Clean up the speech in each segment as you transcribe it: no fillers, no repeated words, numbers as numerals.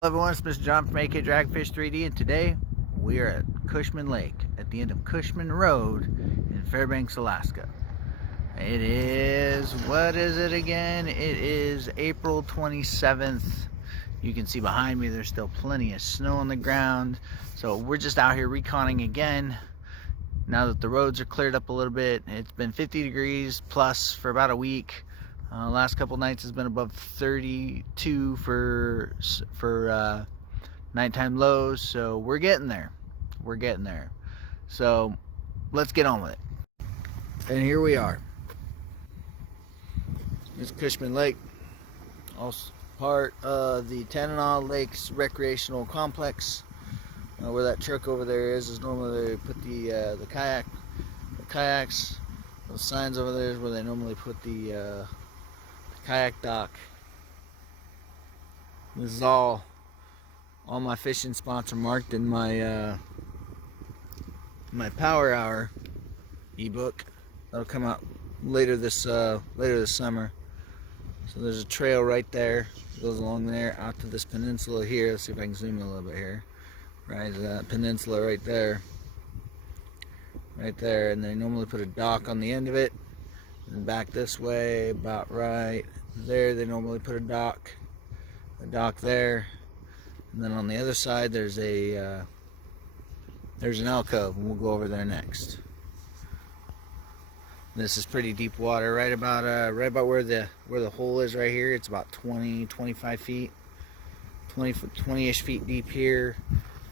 Hello everyone, it's Mr. John from AK Dragfish 3D, and today we are at Cushman Lake at the end of Cushman Road in Fairbanks, Alaska. It is, what is it again? It is April 27th. You can see behind me there's still plenty of snow on the ground. So we're just out here reconning again. Now that the roads are cleared up a little bit, it's been 50 degrees plus for about a week. Last couple nights has been above 32 for nighttime lows, so we're getting there. We're getting there. So let's get on with it. And here we are. It's Cushman Lake, also part of the Tanana Lakes Recreational Complex. Where that truck over there is normally they put the kayaks. Those signs over there is where they normally put the kayak dock. This is all my fishing spots are marked in my my Power Hour ebook. That'll come out later this summer. So there's a trail right there, goes along there out to this peninsula here. Let's see if I can zoom in a little bit here. Right, that peninsula right there, and they normally put a dock on the end of it. And back this way, about right there, they normally put a dock there. And then on the other side, there's an alcove, and we'll go over there next. This is pretty deep water, right about where the hole is right here. It's about 25 feet, 20-ish feet deep here.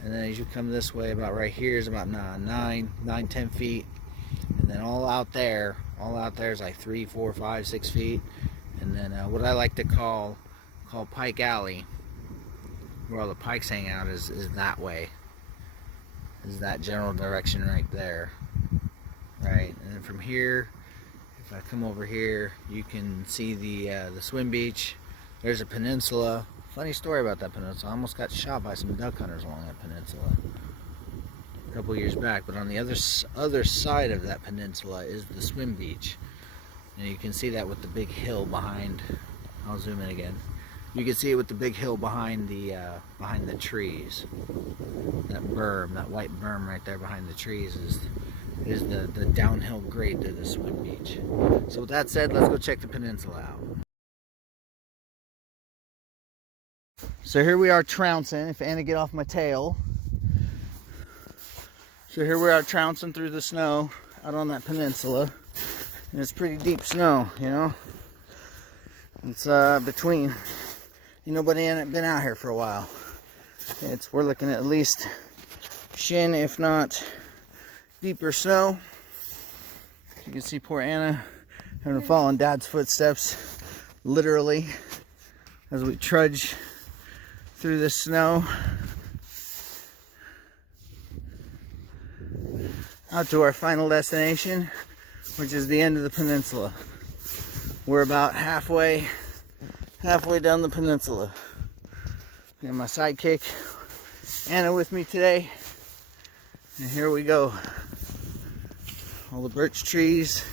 And then as you come this way, about right here is about 10 feet. And then all out there is like 3, 4, 5, 6 feet. And then what I like to call Pike Alley, where all the pikes hang out, is that way. Is that general direction right there. Right, and then from here, if I come over here, you can see the swim beach. There's a peninsula. Funny story about that peninsula. I almost got shot by some duck hunters along that peninsula a couple years back. But on the other side of that peninsula is the swim beach, and you can see that with the big hill behind. I'll zoom in again. You can see it with the big hill behind the trees. That berm, that white berm right there behind the trees is the downhill grade to the swim beach. So with that said, let's go check the peninsula out. So here we are trouncing, if Anna get off my tail. So here we are trouncing through the snow out on that peninsula. And it's pretty deep snow, you know. It's between, nobody ain't been out here for a while. We're looking at least shin, if not deeper snow. You can see poor Anna having to follow in Dad's footsteps, literally, as we trudge through the snow out to our final destination, which is the end of the peninsula. We're about halfway down the peninsula. And my sidekick Anna with me today, and here we go. All the birch trees,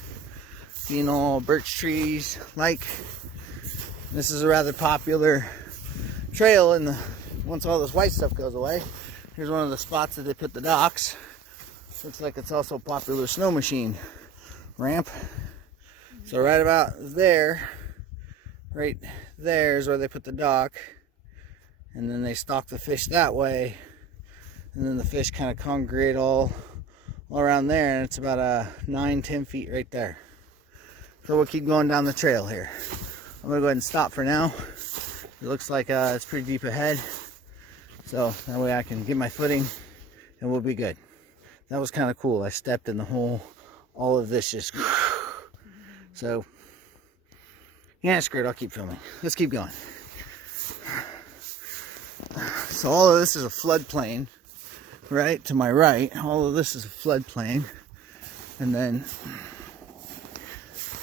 being all birch trees like. This is a rather popular trail, and once all this white stuff goes away, here's one of the spots that they put the docks. Looks like it's also a popular snow machine ramp. So right about there, right there is where they put the dock, and then they stock the fish that way, and then the fish kind of congregate all around there, and it's about 9-10 feet right there. So we'll keep going down the trail here. I'm gonna go ahead and stop for now. It looks like it's pretty deep ahead, so that way I can get my footing and we'll be good. That was kind of cool. I stepped in the hole, all of this just so yeah, screw it, I'll keep filming. Let's keep going. So all of this is a floodplain, right to my right. All of this is a floodplain, and then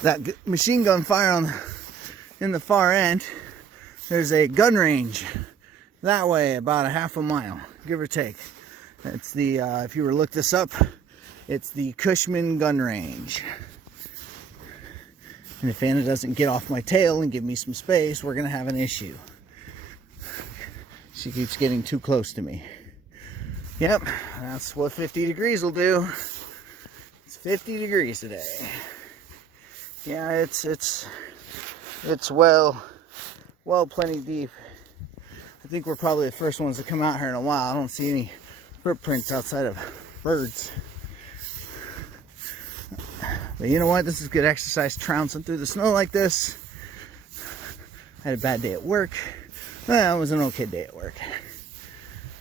that machine gun fire in the far end, there's a gun range that way, about a half a mile, give or take. It's the if you were to look this up, it's the Cushman gun range. And if Anna doesn't get off my tail and give me some space, we're gonna have an issue. She keeps getting too close to me. Yep, that's what 50 degrees will do. It's 50 degrees today. Yeah, it's well plenty deep. I think we're probably the first ones to come out here in a while. I don't see any footprints outside of birds. But you know what? This is good exercise, trouncing through the snow like this. I had a bad day at work. Well, it was an okay day at work.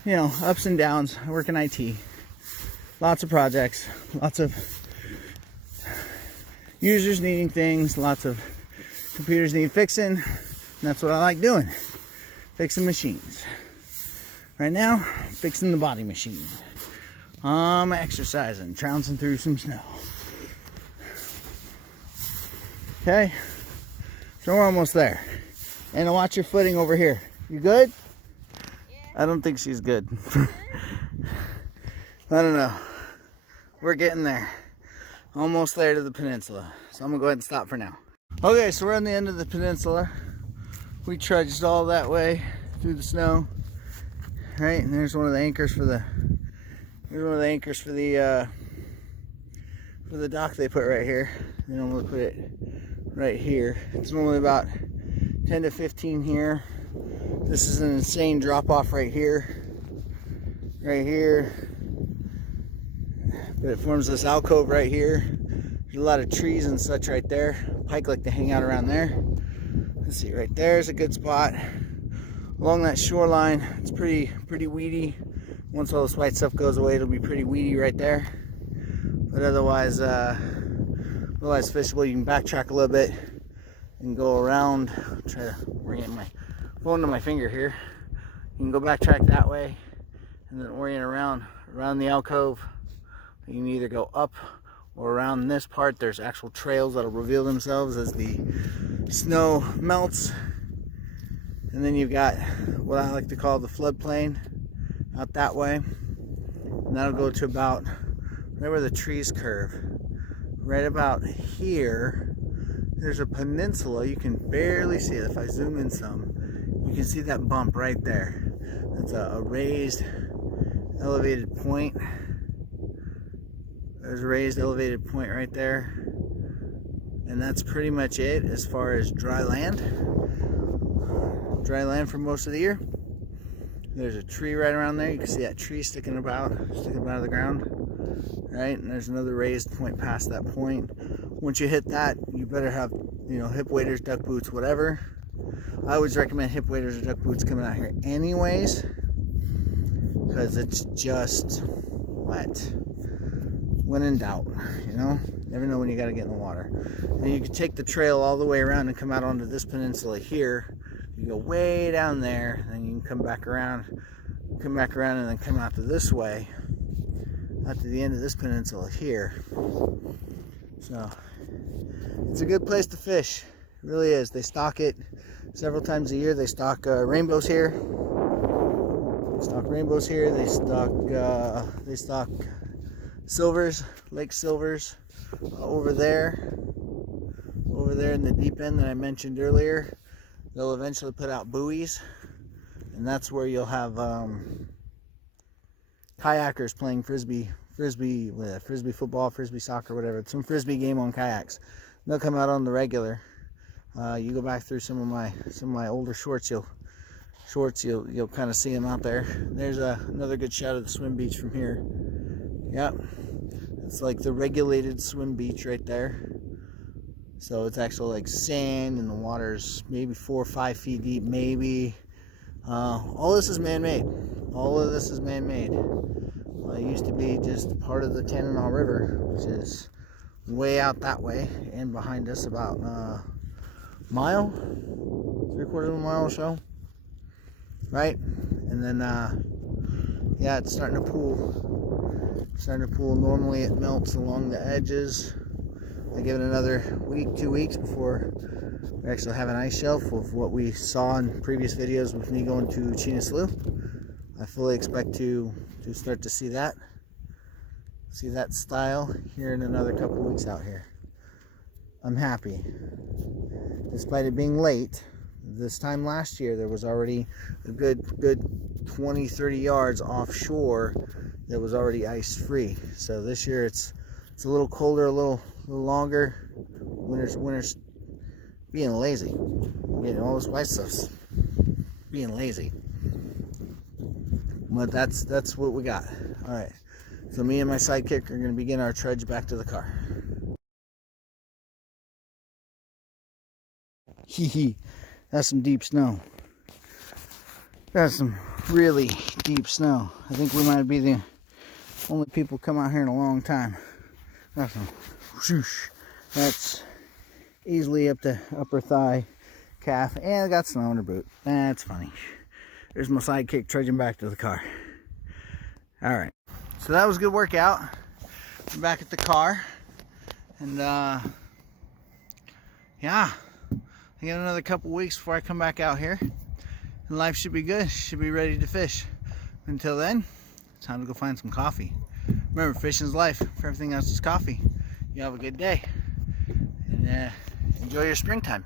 You know, ups and downs. I work in IT. Lots of projects. Lots of users needing things. Lots of computers need fixing. And that's what I like doing. Fixing machines. Right now, fixing the body machine. I'm exercising, trouncing through some snow. Okay, so we're almost there. And watch your footing over here. You good? Yeah. I don't think she's good. I don't know. We're getting there. Almost there to the peninsula. So I'm gonna go ahead and stop for now. Okay, so we're on the end of the peninsula. We trudged all that way through the snow. Right, and there's one of the anchors for the dock they put right here. They normally put it right here. It's normally about 10 to 15 here. This is an insane drop off right here. Right here. But it forms this alcove right here. There's a lot of trees and such right there. Pike like to hang out around there. Let's see, right there's a good spot. Along that shoreline, it's pretty weedy. Once all this white stuff goes away, it'll be pretty weedy right there. But otherwise fishable. You can backtrack a little bit and go around. I'll try to orient my phone to my finger here. You can go backtrack that way and then orient around the alcove. You can either go up or around this part. There's actual trails that'll reveal themselves as the snow melts. And then you've got what I like to call the floodplain out that way. And that'll go to about right where the trees curve. Right about here, there's a peninsula. You can barely see it. If I zoom in some, you can see that bump right there. That's a raised, elevated point. There's a raised, elevated point right there. And that's pretty much it as far as dry land. Dry land for most of the year. There's a tree right around there. You can see that tree sticking out of the ground. Right, and there's another raised point past that point. Once you hit that, you better have, hip waders, duck boots, whatever. I always recommend hip waders or duck boots coming out here anyways, because it's just wet. When in doubt, never know when you got to get in the water. And you can take the trail all the way around and come out onto this peninsula here. You go way down there, then you can come back around, and then come out to this way, out to the end of this peninsula here. So it's a good place to fish. It really is. They stock it several times a year. They stock rainbows here. They stock silvers, lake silvers over there in the deep end that I mentioned earlier. They'll eventually put out buoys, and that's where you'll have kayakers playing frisbee football, frisbee soccer, whatever. Some frisbee game on kayaks. They'll come out on the regular. You go back through some of my older shorts, you'll kind of see them out there. There's another good shot of the swim beach from here. Yep, it's like the regulated swim beach right there. So it's actually like sand, and the water's maybe 4 or 5 feet deep, maybe. All this is man-made. All of this is man-made. It used to be just part of the Tanana River, which is way out that way, and behind us about a mile, 3/4 of a mile or so, right? And then, yeah, it's starting to pool. Normally it melts along the edges. I give it another week, 2 weeks before we actually have an ice shelf of what we saw in previous videos with me going to Chena Slough. I fully expect to start to see that style here in another couple weeks out here. I'm happy. Despite it being late, This time last year, there was already a good 20-30 yards offshore that was already ice free. So this year it's a little colder, a little longer. Winter's being lazy. Getting all this white stuff's being lazy. But that's what we got. All right. So me and my sidekick are going to begin our trudge back to the car. Hee. That's some deep snow. That's some really deep snow. I think we might be the only people come out here in a long time. That's some whoosh. That's easily up to upper thigh, calf, and I got snow under boot. That's funny. There's my sidekick trudging back to the car. All right. So that was a good workout. We're back at the car, and yeah. I got another couple weeks before I come back out here, and life should be good. Should be ready to fish. Until then, it's time to go find some coffee. Remember, fishing's life. For everything else is coffee. You have a good day, and enjoy your springtime.